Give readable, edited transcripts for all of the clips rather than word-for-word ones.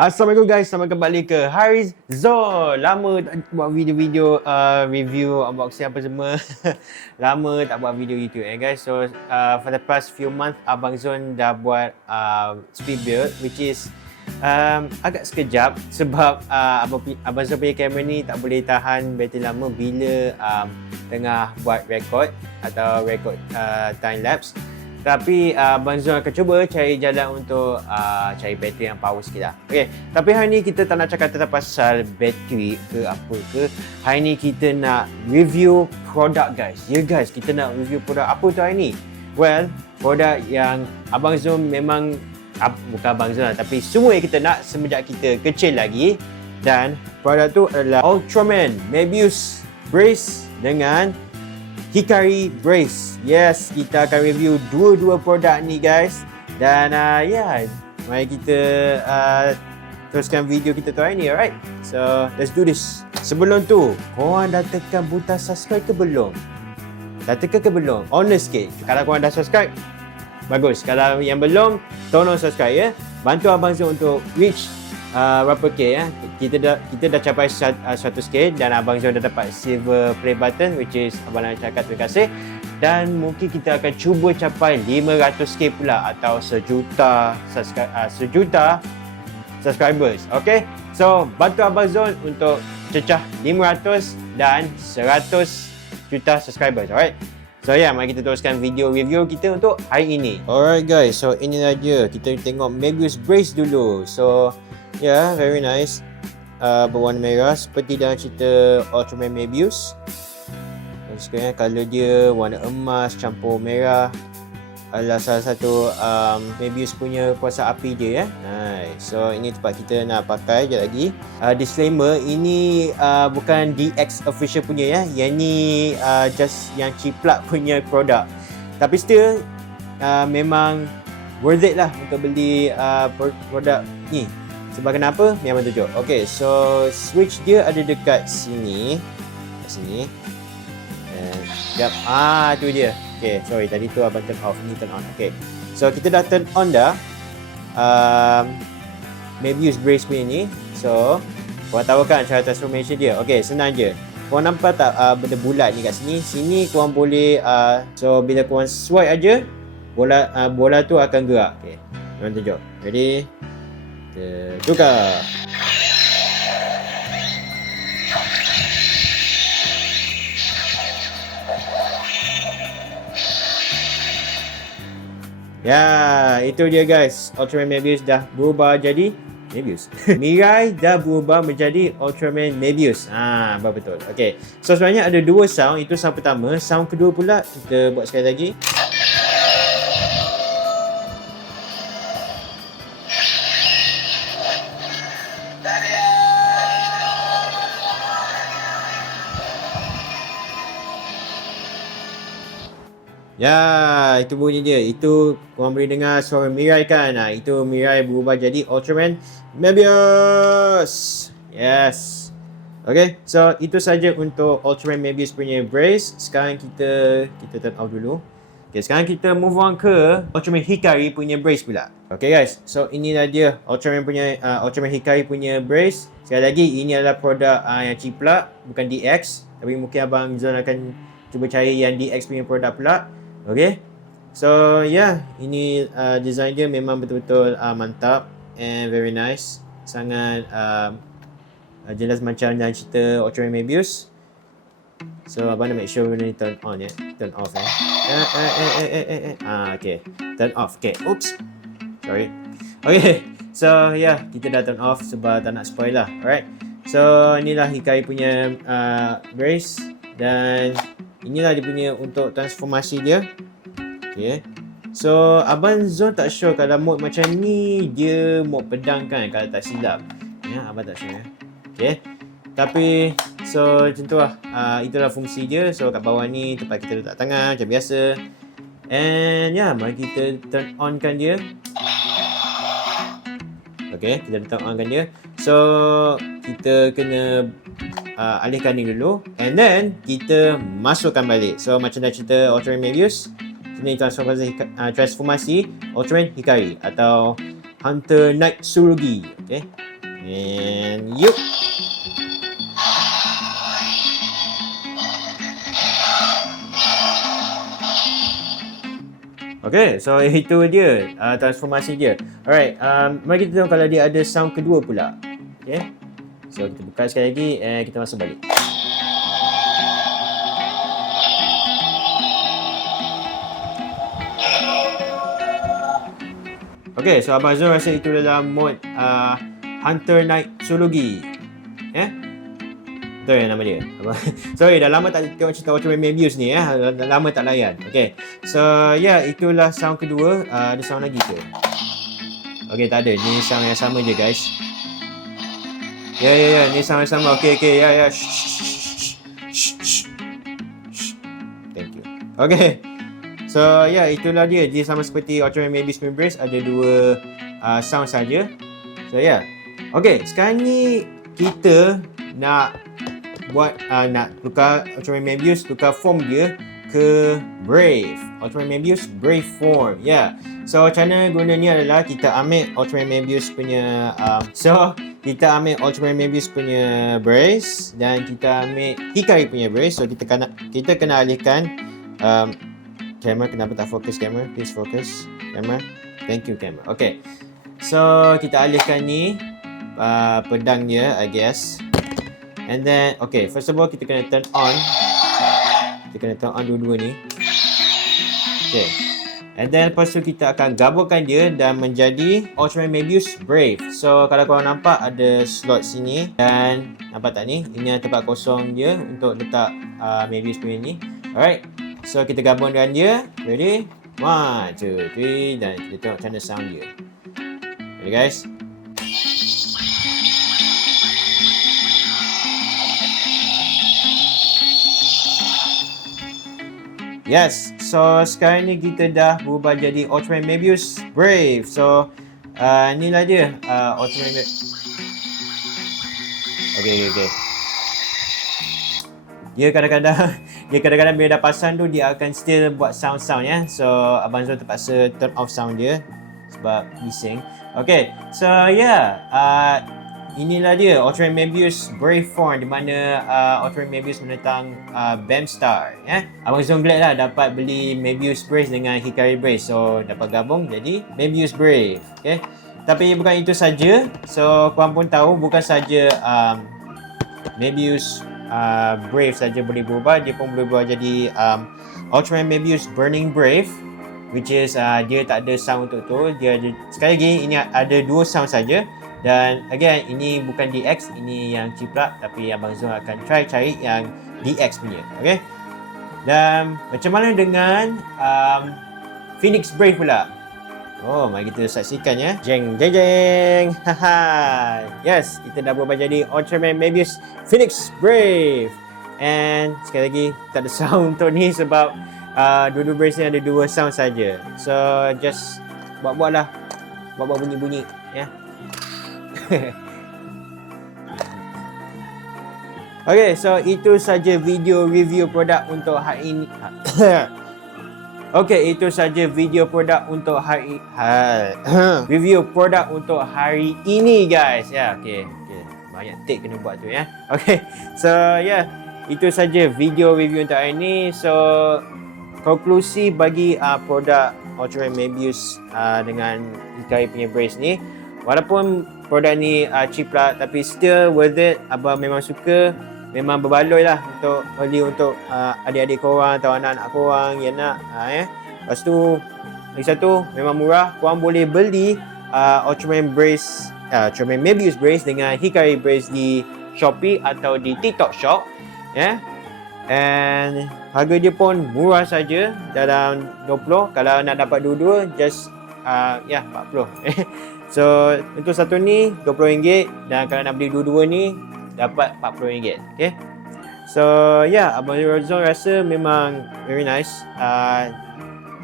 Assalamualaikum guys, selamat kembali ke Haris Zone. Lama tak buat video-video review, unboxing apa semua. Lama tak buat video YouTube guys. So for the past few months Abang Zone dah buat speed build, which is agak sekejap sebab Abang Zone punya kamera ni tak boleh tahan bateri lama bila tengah buat record atau record time lapse. Tapi Abang Zone akan cuba cari jalan untuk cari bateri yang power sikit lah. Okay, tapi hari ni kita tak nak cakap tentang pasal bateri ke apa ke. Hari ni kita nak review produk guys. Ya guys, kita nak review produk apa tu hari ni? Well, produk yang Abang Zone memang bukan Abang Zone lah, tapi semua yang kita nak semenjak kita kecil lagi. Dan produk tu adalah Ultraman Mebius Brace dengan Hikari Brace. Yes, kita akan review dua-dua produk ni guys. Dan mari kita teruskan video kita tu hari ni, alright? So, let's do this. Sebelum tu, korang dah tekan butang subscribe ke belum? Dah tekan ke belum? Honest sikit. Kalau korang dah subscribe, bagus. Kalau yang belum, tolong subscribe ya. Bantu Abang Zone untuk reach berapa K ya. Kita dah capai 100K dan Abang Zone dah dapat silver play button, which is Abang nak cakap terima kasih. Dan mungkin kita akan cuba capai 500K pula atau sejuta subscribers. Okay, so bantu Abang Zone untuk cecah 500 dan 100 juta subscribers. Alright, so mari kita teruskan video review kita untuk hari ini. Alright guys, so inilah dia. Kita tengok Mebius Brace dulu. So very nice. Berwarna merah seperti dalam cerita Ultraman Mebius. Sekarang color dia warna emas campur merah adalah salah satu Mebius punya kuasa api dia ya. Nice. So ini tempat kita nak pakai sekejap lagi. Disclaimer, ini bukan DX official punya ya. Yang ni just yang ciplak punya produk. Tapi still memang worth it lah untuk beli produk ni. Sebab kenapa? Memang tunjuk. Okay, so switch dia ada dekat sini. Kat sini. Sekejap. Tu dia. Okay, sorry. Tadi tu abang turn off. Ni turn on. Okay. So, kita dah turn on dah. Mebius Brace punya ni. So, korang tahu kan cara transformation dia? Okay, senang je. Korang nampak tak benda bulat ni kat sini? Sini korang boleh, so bila korang swipe aja, bola tu akan gerak. Okay, korang tunjuk. Ready? Tukar. Ya, itu dia guys. Ultraman Mebius dah berubah jadi Mebius. Mirai dah berubah menjadi Ultraman Mebius. Betul. Okay. So sebenarnya ada dua sound. Itu sound pertama. Sound kedua pula kita buat sekali lagi. Ya, itu bunyi dia. Itu korang boleh dengar suara Mirai kan? Itu Mirai berubah jadi Ultraman Mebius. Yes. Okay, so itu saja untuk Ultraman Mebius punya brace. Sekarang kita turn off dulu. Okay, sekarang kita move on ke Ultraman Hikari punya brace pula. Okay guys, so inilah dia Ultraman Hikari punya brace. Sekali lagi, ini adalah produk yang ciplak, bukan DX. Tapi mungkin Abang Zone akan cuba cari yang DX punya produk pula. Okay, so ini design dia memang betul-betul mantap and very nice. Sangat jelas macam dalam cerita Ultraman Mebius. So abang nak make sure benda ni turn on ya, turn off okay, turn off. Okay, oops, sorry. Okay, so kita dah turn off sebab tak nak spoil lah. Alright, so inilah Hikari punya brace dan inilah dia punya untuk transformasi dia. Okay, so Abang Zone tak sure kalau mode macam ni dia mode pedang kan, kalau tak silap ya. Abang tak sure ya. Okay, tapi so macam tu lah. Itulah fungsi dia. So kat bawah ni tempat kita letak tangan macam biasa. And mari kita turn on kan dia. Okay, kita turn on kan dia. So kita kena alihkan ni dulu and then kita masukkan balik. So macam dah cerita Ultraman Mebius, sini transformasi Ultraman Hikari atau Hunter Knight Tsurugi. Okay, And yup. Okay, so itu dia transformasi dia. Alright, mari kita tengok kalau dia ada sound kedua pula. Okay, so kita buka sekali lagi and kita masuk balik. Okay, so Abang Zul rasa itu dalam mode Hunter Knight Tsulugi. Betul nama dia. Sorry, dah lama tak tengok cerita Ultraman Mebius ni dah lama tak layan. Okay, so itulah sound kedua. Ada sound lagi ke? Okay, tak ada. Ni sound yang sama je guys. Ya, ni sound yang sama. Okay, ya. Thank you. Okay, so itulah dia. Dia sama seperti Ultraman Mebius Membrace, ada dua sound saja. So okay, sekarang ni kita nak buat nak tukar Ultraman Mebius, tukar form dia ke Brave. Ultraman Mebius Brave form. So cara guna ni adalah kita ambil Ultraman Mebius punya kita ambil Ultraman Mebius punya brace dan kita ambil Hikari punya brace. So kita kena alihkan camera. Kenapa tak fokus camera? Please focus camera. Thank you camera. Okay, so kita alihkan ni pedang dia, I guess. And then, okay, first of all kita kena turn on. Kita kena turn on dua-dua ni. Okay. And then lepas tu kita akan gabungkan dia dan menjadi Ultraman Mebius Brave. So kalau korang nampak ada slot sini dan nampak tak ni? Ini tempat kosong dia untuk letak Mebius punya ni. Alright. So kita gabung dengan dia. Ready? 1, 2, 3 dan kita tengok macam mana sound dia. Ready guys? Yes, so sekarang ni kita dah berubah jadi Ultraman Mebius Brave. So, inilah dia Ultraman Mebius. Okay. Dia kadang-kadang bila dah pasang tu dia akan still buat sound ya. So, Abang Zul terpaksa turn off sound dia sebab bising. Okay, so inilah dia Ultraman Mebius Brave form di mana Ultraman Mebius menentang Bamstar Abang Zul glad lah dapat beli Mebius Brace dengan Hikari Brace. So dapat gabung jadi Mebius Brave. Okay, tapi bukan itu saja. So korang pun tahu bukan saja Mebius Brave saja boleh berubah, dia pun boleh berubah jadi Ultraman Mebius Burning Brave, which is dia tak ada sound untuk tu. Dia ada, sekali lagi ini ada dua sound saja. Dan again, ini bukan DX, ini yang ciplak, tapi Abang Zul akan cari yang DX punya. Okay. Dan macam mana dengan Phoenix Brave pula? Oh, mari kita saksikan ya. Jeng. Haha. Yes, kita dah berubah jadi Ultraman Mebius Phoenix Brave. And sekali lagi tak ada sound untuk ni sebab dua-dua brace ni ada dua sound saja. So just buat-buatlah. Buat bunyi-bunyi ya. Okay, so itu saja video review produk untuk hari ini. Okay, itu saja video produk untuk review produk untuk hari ini guys. Okay. Banyak take kena buat tu ya. Okay, so itu saja video review untuk hari ini. So konklusi bagi produk Ultraman Mebius dengan Hikari punya brace ni, walaupun produk ni ciplak tapi still worth it. Abang memang suka, memang berbaloi lah untuk beli untuk adik-adik korang atau anak-anak korang yang nak Lepas tu lagi satu, memang murah. Korang boleh beli Ultraman Brace, Ultraman Mebius Brace dengan Hikari Brace di Shopee atau di TikTok Shop and harga dia pun murah saja, dalam 20. Kalau nak dapat dua-dua just 40. So untuk satu ni RM20 dan kalau nak beli dua-dua ni dapat RM40. Okay. So Abang Zul rasa memang very nice.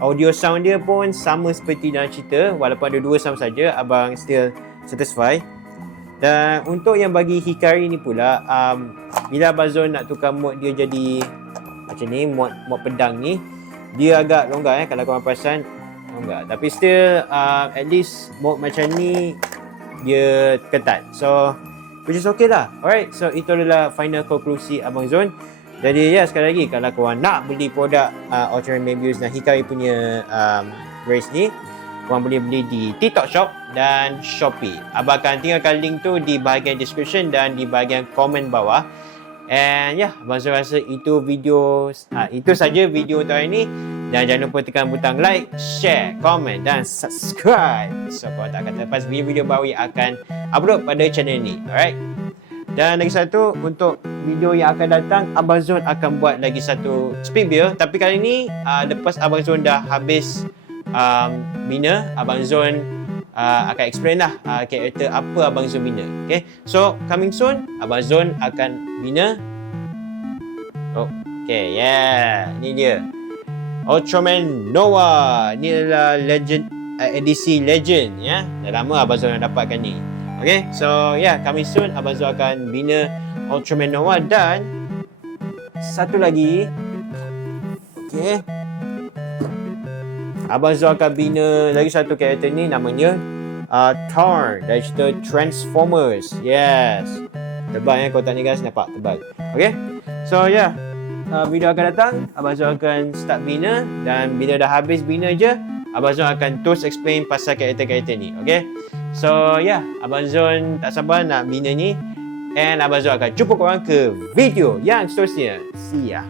Audio sound dia pun sama seperti dalam cerita, walaupun ada dua sound saja, abang still satisfied. Dan untuk yang bagi Hikari ni pula, bila Abang Zul nak tukar mode dia jadi macam ni, mode pedang ni, dia agak longgar kalau korang perasan, longgar. Tapi still at least mode macam ni dia ketat. So which is okay lah. Alright, so itu adalah final konklusi Abang Zon. Jadi ya, sekali lagi kalau korang nak beli produk Ultraman Mebius dan Hikari punya race ni, korang boleh beli di TikTok Shop dan Shopee. Abang akan tinggalkan link tu di bahagian description dan di bahagian komen bawah. And ya, Abang Zon rasa itu saja video untuk hari ni. Dan jangan lupa tekan butang like, share, komen dan subscribe. So korang tak akan terlepas video-video baru yang akan upload pada channel ni. Alright. Dan lagi satu, untuk video yang akan datang, Abang Zon akan buat lagi satu speed build. Tapi kali ni, lepas Abang Zon dah habis bina, Abang Zon akan explain lah karakter apa Abang Zon bina. Okay, so coming soon, Abang Zon akan bina. Okay, yeah, ni dia Ultraman Noah. Ni adalah legend, edisi legend ya. Dah lama Abang Zon dah dapatkan ni. Okay, so yeah, coming soon Abang Zon akan bina Ultraman Noah. Dan satu lagi, okay, Abang Zon akan bina lagi satu karakter ni, namanya Tarn dari cerita Transformers. Yes, tebal ya kotak ni guys, nampak tebal. Okay, so yeah, video akan datang, Abang Zon akan start bina. Dan bila dah habis bina je, Abang Zon akan terus explain pasal karakter-karakter ni. Okay, so yeah, Abang Zon tak sabar nak bina ni. And Abang Zon akan jumpa korang ke video yang seterusnya. See ya.